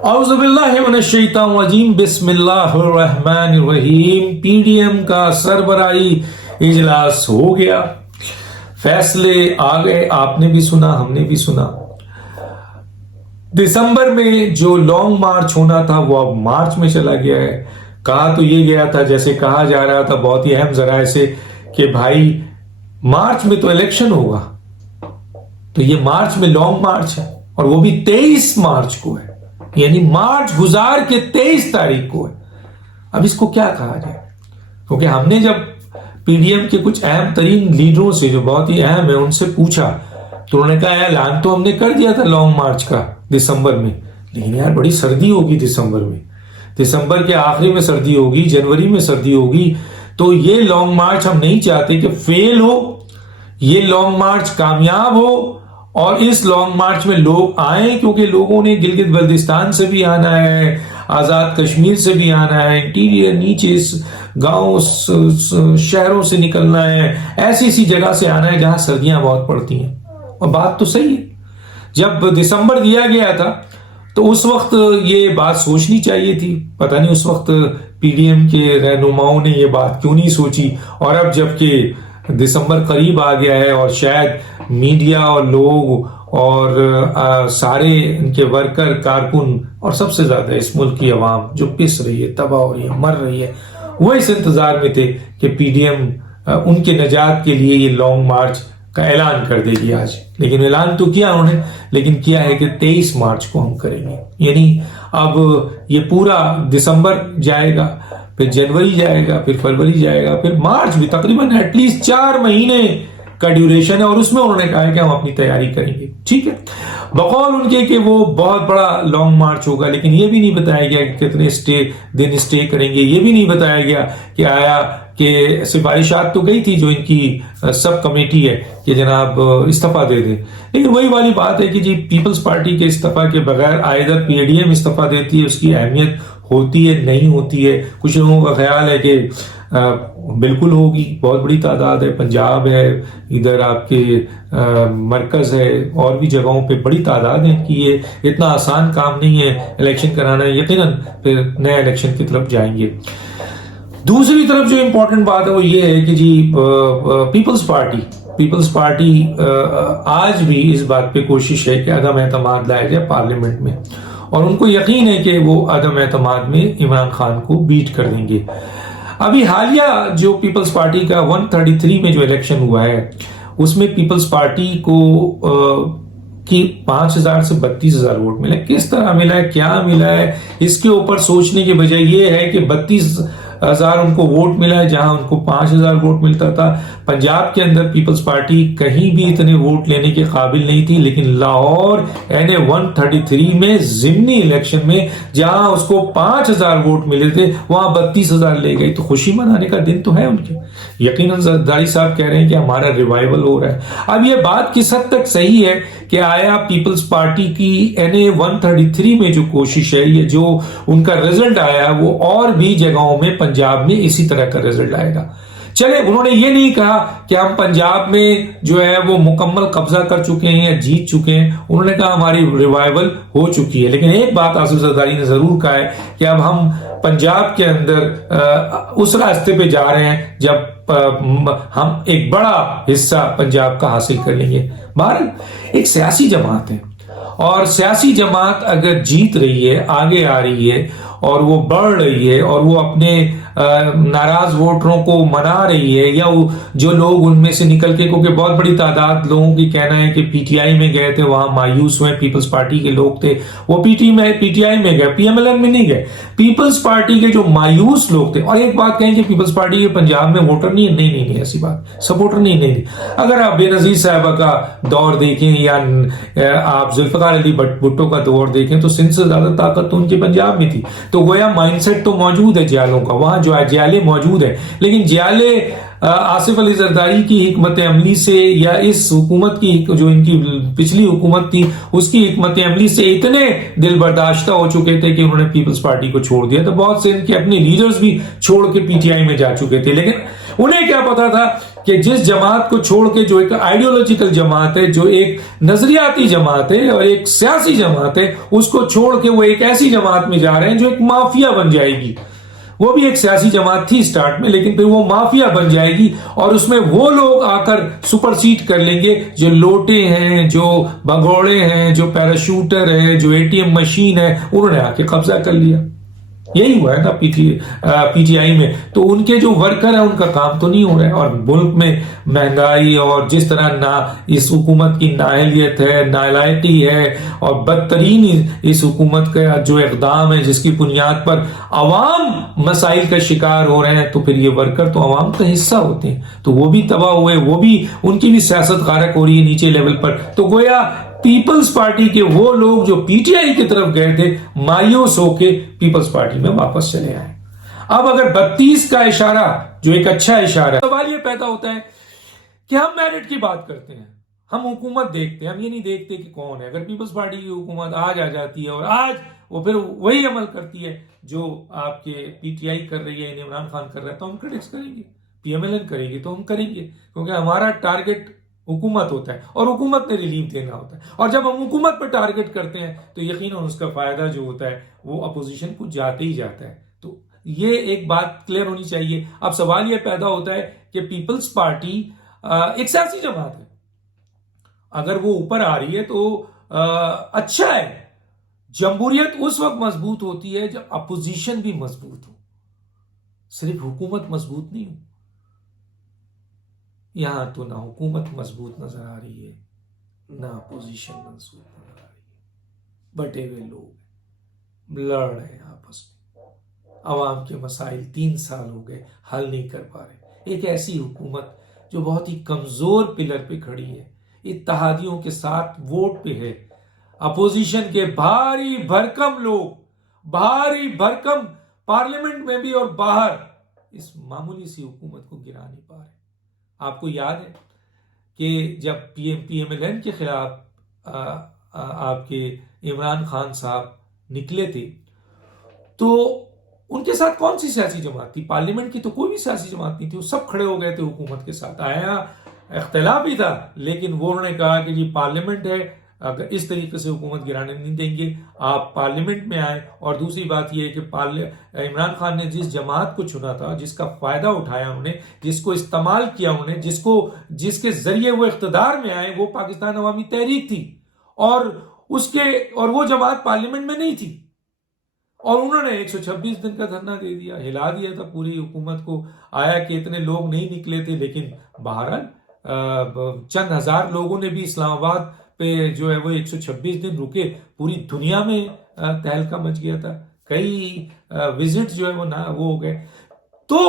اعوذ باللہ من الشیطان الرجیم، بسم اللہ الرحمن الرحیم۔ پی ڈی ایم کا سربراہی اجلاس ہو گیا، فیصلے آ گئے، آپ نے بھی سنا، ہم نے بھی سنا۔ دسمبر میں جو لانگ مارچ ہونا تھا وہ اب مارچ میں چلا گیا ہے۔ کہا تو یہ گیا تھا، جیسے کہا جا رہا تھا بہت ہی اہم ذرائع سے، کہ بھائی مارچ میں تو الیکشن ہوگا، تو یہ مارچ میں لانگ مارچ ہے، اور وہ بھی 23 مارچ کو ہے، یعنی مارچ گزار کے 23 تاریخ کو ہے۔ اب اس کو کیا کہا جائے؟ کیونکہ ہم نے جب پی ڈی ایم کے کچھ اہم ترین لیڈروں سے جو بہت ہی اہم ہے ان سے پوچھا تو انہوں نے کہا اعلان تو ہم نے کر دیا تھا لانگ مارچ کا دسمبر میں، لیکن یار بڑی سردی ہوگی دسمبر میں، دسمبر کے آخری میں سردی ہوگی، جنوری میں سردی ہوگی، تو یہ لانگ مارچ ہم نہیں چاہتے کہ فیل ہو، یہ لانگ مارچ کامیاب ہو اور اس لانگ مارچ میں لوگ آئیں، کیونکہ لوگوں نے گلگت بلتستان سے بھی آنا ہے، آزاد کشمیر سے بھی آنا ہے، انٹیریئر نیچے گاؤں شہروں سے نکلنا ہے، ایسی جگہ سے آنا ہے جہاں سردیاں بہت پڑتی ہیں۔ اور بات تو صحیح ہے، جب دسمبر دیا گیا تھا تو اس وقت یہ بات سوچنی چاہیے تھی، پتہ نہیں اس وقت پی ڈی ایم کے رہنماؤں نے یہ بات کیوں نہیں سوچی، اور اب جبکہ دسمبر قریب آ گیا ہے اور شاید میڈیا اور لوگ اور سارے ان کے ورکر، کارکن اور سب سے زیادہ اس ملک کی عوام جو پس رہی ہے، تباہ ہو رہی ہے، مر رہی ہے، وہ اس انتظار میں تھے کہ پی ڈی ایم ان کے نجات کے لیے یہ لانگ مارچ کا اعلان کر دے گی آج۔ لیکن اعلان تو کیا انہوں نے، لیکن کیا ہے کہ 23 مارچ کو ہم کریں گے، یعنی اب یہ پورا دسمبر جائے گا، پھر جنوری جائے گا، پھر فروری جائے گا، پھر مارچ بھی، تقریباً ایٹ لیسٹ 4 مہینے کا ڈیوریشن ہے، اور اس میں انہوں نے کہا ہے کہ ہم اپنی تیاری کریں گے۔ ٹھیک ہے، بقول ان کے کہ وہ بہت بڑا لانگ مارچ ہوگا، لیکن یہ بھی نہیں بتایا گیا کہ کتنے دن اسٹے کریں گے، یہ بھی نہیں بتایا گیا کہ آیا کہ سفارشات تو گئی تھی جو ان کی سب کمیٹی ہے کہ جناب استعفیٰ دے دیں، لیکن وہی والی بات ہے کہ جی پیپلز پارٹی کے استعفیٰ کے بغیر آئدر پی ڈی ایم استعفیٰ دیتی ہے، اس کی اہمیت ہوتی ہے نہیں ہوتی ہے۔ کچھ لوگوں کا خیال ہے کہ بالکل ہوگی، بہت بڑی تعداد ہے، پنجاب ہے، ادھر آپ کے مرکز ہے، اور بھی جگہوں پہ بڑی تعداد ہے کہ یہ اتنا آسان کام نہیں ہے الیکشن کرانا، یقیناً پھر نئے الیکشن کی طرف جائیں گے۔ دوسری طرف جو امپورٹنٹ بات ہے وہ یہ ہے کہ جی پیپلز پارٹی آج بھی اس بات پہ کوشش ہے کہ عدم اعتماد لایا جائے پارلیمنٹ میں، اور ان کو یقین ہے کہ وہ عدم اعتماد میں عمران خان کو بیٹ کر دیں گے۔ ابھی حالیہ جو پیپلز پارٹی کا 133 میں جو الیکشن ہوا ہے اس میں پیپلز پارٹی کو کی 5,000 سے 32,000 ووٹ ملے۔ کس طرح ملا ہے، کیا ملا ہے، اس کے اوپر سوچنے کے بجائے یہ ہے کہ 32,000 ان کو ووٹ ملا ہے جہاں ان کو 5,000 ووٹ ملتا تھا۔ پنجاب کے اندر پیپلز پارٹی کہیں بھی اتنے ووٹ لینے کے قابل نہیں تھی، لیکن لاہور NA 133 میں ضمنی الیکشن میں جہاں اس کو 5,000 ووٹ ملے تھے وہاں 32,000 لے گئے، تو خوشی منانے کا دن تو ہے ان کے۔ یقیناً زرداری صاحب کہہ رہے ہیں کہ ہمارا ریوائول ہو رہا ہے۔ اب یہ بات کس حد تک صحیح ہے کہ آیا پیپلز پارٹی کی NA 133 میں جو کوشش ہے، یہ جو ان کا رزلٹ آیا وہ اور بھی جگہوں میں پنجاب میں اسی طرح کا رزلٹ آئے گا۔ چلے انہوں نے یہ نہیں کہا کہ ہم پنجاب میں جو ہے وہ مکمل قبضہ کر چکے ہیں یا جیت چکے ہیں، انہوں نے کہا ہماری ریوائول ہو چکی ہے، لیکن ایک بات آصف زرداری نے ضرور کہا ہے کہ اب ہم پنجاب کے اندر اس راستے پہ جا رہے ہیں جب ہم ایک بڑا حصہ پنجاب کا حاصل کر لیں گے۔ بہرحال ایک سیاسی جماعت ہے، اور سیاسی جماعت اگر جیت رہی ہے، آگے آ رہی ہے اور وہ بڑھ رہی ہے اور وہ اپنے ناراض ووٹروں کو منا رہی ہے، یا جو لوگ ان میں سے نکل کے، کیونکہ بہت بڑی تعداد لوگوں کی کہنا ہے کہ پی ٹی آئی میں گئے تھے، وہاں مایوس ہوئے، پیپلز پارٹی کے لوگ تھے وہ پی ٹی آئی میں گئے، پی ایم ایل این میں نہیں گئے، پیپلز پارٹی کے جو مایوس لوگ تھے۔ اور ایک بات کہیں کہ پیپلز پارٹی کے پنجاب میں ووٹر نہیں ہے، نہیں ایسی بات، سپورٹر نہیں۔ اگر آپ بے نظیر صاحبہ کا دور دیکھیں یا آپ ذوالفقار علی بھٹو کا دور دیکھیں تو سندھ سے زیادہ طاقت تو ان کے پنجاب میں تھی، تو گویا مائنڈ سیٹ تو موجود ہے جیالوں کا، وہاں جو جیالے موجود ہے، لیکن جیالے آصف علی زرداری کی حکمت عملی سے یا اس حکومت کی جو ان کی پچھلی حکومت تھی اس کی حکمت عملی سے اتنے دل برداشتہ ہو چکے تھے کہ انہوں نے پیپلز پارٹی کو چھوڑ دیا، تو بہت سے ان کے اپنے لیڈرز بھی چھوڑ کے پی ٹی آئی میں جا چکے تھے، لیکن انہیں کیا پتا تھا کہ جس جماعت کو چھوڑ کے جو ایک آئیڈیولوجیکل جماعت ہے, جو ایک نظریاتی جماعت ہے اور ایک سیاسی جماعت ہے, اس کو چھوڑ کے وہ ایک ایسی جماعت میں جا رہے ہیں جو ایک مافیا بن جائے گی. وہ بھی ایک سیاسی جماعت تھی سٹارٹ میں, لیکن پھر وہ مافیا بن جائے گی اور اس میں وہ لوگ آ کر سپرسیڈ کر لیں گے جو لوٹے ہیں, جو بگوڑے ہیں, جو پیراشوٹر ہے, جو اے ٹی ایم مشین ہے, انہوں نے آ کے قبضہ کر لیا. یہی ہوا ہے نا پی ٹی آئی میں. تو ان کے جو ورکر ہیں ان کا کام تو نہیں ہو رہا ہے, اور ملک میں مہنگائی اور جس طرح اس حکومت کی نااہلیت ہے, نالائقی ہے, اور بدترین اس حکومت کا جو اقدام ہے جس کی بنیاد پر عوام مسائل کا شکار ہو رہے ہیں, تو پھر یہ ورکر تو عوام کا حصہ ہوتے ہیں, تو وہ بھی تباہ ہوئے, وہ بھی ان کی بھی سیاست غارق ہو رہی ہے نیچے لیول پر. تو گویا پیپلز پارٹی کے وہ لوگ جو پی ٹی آئی کی طرف گئے تھے مایوس ہو کے پیپلز پارٹی میں واپس چلے آئے. اب اگر 32 کا اشارہ جو ایک اچھا اشارہ ہے, سوال یہ پیدا ہوتا ہے کہ ہم میرٹ کی بات کرتے ہیں, ہم حکومت دیکھتے ہیں, ہم یہ نہیں دیکھتے کہ کون ہے. اگر پیپلز پارٹی کی حکومت آج آ جاتی ہے اور آج وہ پھر وہی عمل کرتی ہے جو آپ کے پی ٹی آئی کر رہی ہے, عمران خان کر رہا ہے, تو ہم کرٹکس کریں گے. پی ایم ایل این کرے گی تو ہم کریں گے, کیونکہ ہمارا ٹارگٹ حکومت ہوتا ہے اور حکومت نے ریلیف دینا ہوتا ہے. اور جب ہم حکومت پہ ٹارگٹ کرتے ہیں تو یقیناً اس کا فائدہ جو ہوتا ہے وہ اپوزیشن کو جاتے ہی جاتا ہے. تو یہ ایک بات کلیئر ہونی چاہیے. اب سوال یہ پیدا ہوتا ہے کہ پیپلز پارٹی ایک سیاسی جماعت ہے, اگر وہ اوپر آ رہی ہے تو اچھا ہے. جمہوریت اس وقت مضبوط ہوتی ہے جب اپوزیشن بھی مضبوط ہو, صرف حکومت مضبوط نہیں ہو. یہاں تو نہ حکومت مضبوط نظر آ رہی ہے, نہ اپوزیشن مضبوط نظر آ رہی ہے. بٹے ہوئے لوگ لڑ رہے ہیں آپس میں, عوام کے مسائل 3 سال ہو گئے حل نہیں کر پا رہے. ایک ایسی حکومت جو بہت ہی کمزور پلر پہ کھڑی ہے, اتحادیوں کے ساتھ ووٹ پہ ہے, اپوزیشن کے بھاری بھرکم لوگ, بھاری بھرکم پارلیمنٹ میں بھی اور باہر, اس معمولی سی حکومت کو گرا نہیں پا رہے. آپ کو یاد ہے کہ جب پی ایم ایل این کے خلاف آپ کے عمران خان صاحب نکلے تھے تو ان کے ساتھ کون سی سیاسی جماعت تھی؟ پارلیمنٹ کی تو کوئی بھی سیاسی جماعت نہیں تھی, وہ سب کھڑے ہو گئے تھے حکومت کے ساتھ. آیا اختلاف بھی تھا, لیکن وہ انہوں نے کہا کہ جی پارلیمنٹ ہے, اگر اس طریقے سے حکومت گرانے نہیں دیں گے, آپ پارلیمنٹ میں آئیں. اور دوسری بات یہ ہے کہ عمران خان نے جس جماعت کو چنا تھا, جس کا فائدہ اٹھایا انہوں نے, جس کو استعمال کیا انہوں نے, جس کے ذریعے وہ اقتدار میں آئے, وہ پاکستان عوامی تحریک تھی. اور وہ جماعت پارلیمنٹ میں نہیں تھی, اور انہوں نے 126 دن کا دھرنا دے دیا, ہلا دیا تھا پوری حکومت کو. آیا کہ اتنے لوگ نہیں نکلے تھے, لیکن بہرحال چند ہزار لوگوں نے بھی اسلام آباد پہ جو ہے وہ 126 دن رکے. پوری دنیا میں تہلکہ مچ گیا تھا, کئی وزٹ جو ہے وہ ہو گئے. تو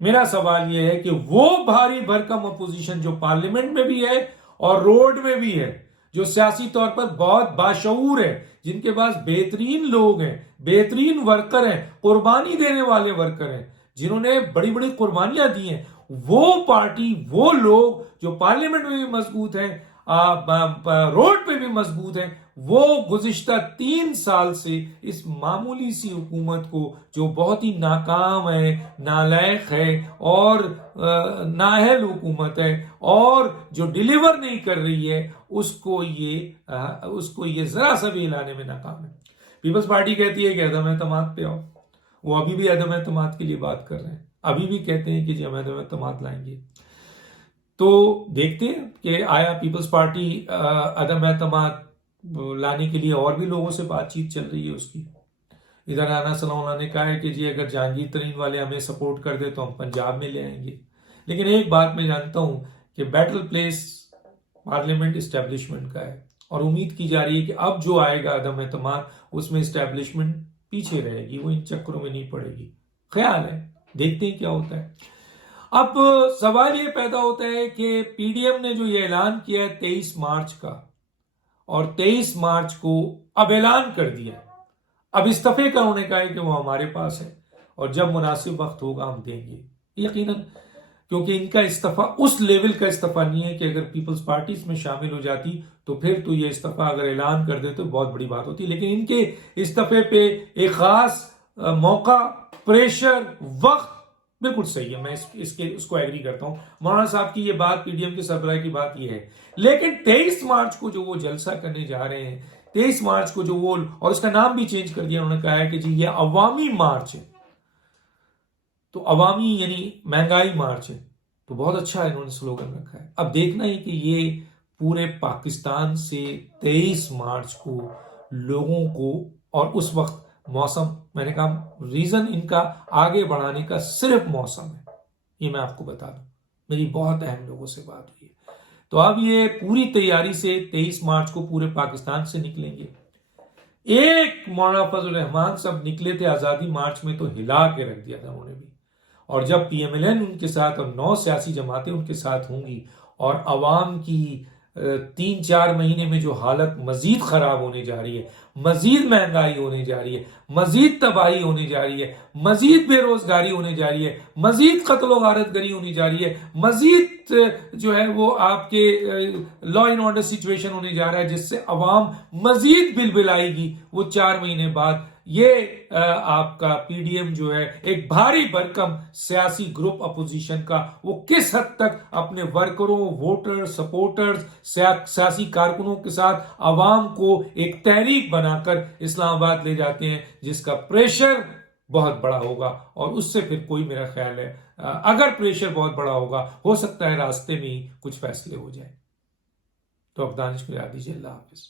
میرا سوال یہ ہے کہ وہ بھاری بھرکم اپوزیشن جو پارلیمنٹ میں بھی ہے اور روڈ میں بھی ہے, جو سیاسی طور پر بہت باشعور ہے, جن کے پاس بہترین لوگ ہیں, بہترین ورکر ہیں, قربانی دینے والے ورکر ہیں, جنہوں نے بڑی بڑی قربانیاں دی ہیں, وہ پارٹی, وہ لوگ جو پارلیمنٹ میں بھی مضبوط ہیں, روڈ پہ بھی مضبوط ہیں, وہ گزشتہ 3 سال سے اس معمولی سی حکومت کو, جو بہت ہی ناکام ہے, نالائق ہے اور نااہل حکومت ہے, اور جو ڈیلیور نہیں کر رہی ہے, اس کو یہ ذرا سا بھی ہلانے میں ناکام ہے. پیپلز پارٹی کہتی ہے کہ عدم اعتماد پہ آؤ. وہ ابھی بھی عدم اعتماد کے لیے بات کر رہے ہیں, ابھی بھی کہتے ہیں کہ جی ہم عدم اعتماد لائیں گے. تو دیکھتے ہیں کہ آیا پیپلز پارٹی عدم اعتماد لانے کے لیے اور بھی لوگوں سے بات چیت چل رہی ہے اس کی. ادھر رانا صلی اللہ علیہ نے کہا ہے کہ جی اگر جہانگیر ترین والے ہمیں سپورٹ کر دے تو ہم پنجاب میں لے آئیں گے. لیکن ایک بات میں جانتا ہوں کہ بیٹل پلیس پارلیمنٹ اسٹیبلشمنٹ کا ہے, اور امید کی جا رہی ہے کہ اب جو آئے گا عدم اعتماد, اس میں اسٹیبلشمنٹ پیچھے رہے گی, وہ ان چکروں میں نہیں پڑے گی. خیال ہے, دیکھتے ہیں کیا ہوتا ہے. اب سوال یہ پیدا ہوتا ہے کہ پی ڈی ایم نے جو یہ اعلان کیا ہے 23 مارچ کا, اور 23 مارچ کو اب اعلان کر دیا, اب استعفے کا انہوں نے کہا ہے کہ وہ ہمارے پاس ہے, اور جب مناسب وقت ہوگا ہم دیں گے. یقیناً کیونکہ ان کا استعفیٰ اس لیول کا استعفیٰ نہیں ہے کہ اگر پیپلز پارٹی اس میں شامل ہو جاتی تو پھر تو یہ استعفیٰ اگر اعلان کر دے تو بہت بڑی بات ہوتی. لیکن ان کے استعفے پہ ایک خاص موقع, پریشر, وقت بالکل صحیح ہے، میں اس کو ایگری کرتا ہوں. مولانا صاحب کی یہ بات، پی ڈی ایم کے سربراہ کی بات یہ ہے. لیکن 23 مارچ کو جو وہ جلسہ کرنے جا رہے ہیں، 23 مارچ کو جو وہ، اور اس کا نام بھی چینج کر دیا، انہوں نے کہا ہے کہ جی یہ عوامی مارچ ہے. تو عوامی یعنی مہنگائی مارچ ہے. تو بہت اچھا انہوں نے سلوگن رکھا ہے. اب دیکھنا ہی کہ یہ پورے پاکستان سے 23 مارچ کو لوگوں کو، اور اس وقت موسم، میں نے کہا ریزن ان کا آگے بڑھانے کا صرف موسم ہے، یہ میں آپ کو بتا دوں. میری بہت اہم لوگوں سے بات ہوئی ہے. تو اب یہ پوری تیاری سے 23 مارچ کو پورے پاکستان سے نکلیں گے. ایک مولانا فضل الرحمان صاحب نکلے تھے آزادی مارچ میں تو ہلا کے رکھ دیا تھا انہوں نے بھی. اور جب پی ایم ایل این ان کے ساتھ اور 9 سیاسی جماعتیں ان کے ساتھ ہوں گی، اور عوام کی 3-4 مہینے میں جو حالت مزید خراب ہونے جا رہی ہے، مزید مہنگائی ہونے جا رہی ہے، مزید تباہی ہونے جا رہی ہے، مزید بے روزگاری ہونے جا رہی ہے، مزید قتل و غارت گری ہونے جا رہی ہے، مزید جو ہے وہ آپ کے لا اینڈ آرڈر سچویشن ہونے جا رہا ہے، جس سے عوام مزید بلبلائے گی. وہ 4 مہینے بعد یہ آپ کا پی ڈی ایم جو ہے ایک بھاری بھرکم سیاسی گروپ اپوزیشن کا، وہ کس حد تک اپنے ورکروں، ووٹر، سپورٹرز، سیاسی کارکنوں کے ساتھ عوام کو ایک تحریک بنا کر اسلام آباد لے جاتے ہیں، جس کا پریشر بہت بڑا ہوگا. اور اس سے پھر کوئی، میرا خیال ہے اگر پریشر بہت بڑا ہوگا، ہو سکتا ہے راستے میں ہی کچھ فیصلے ہو جائیں. تو اب دانش کو یاد دیجیے. اللہ حافظ.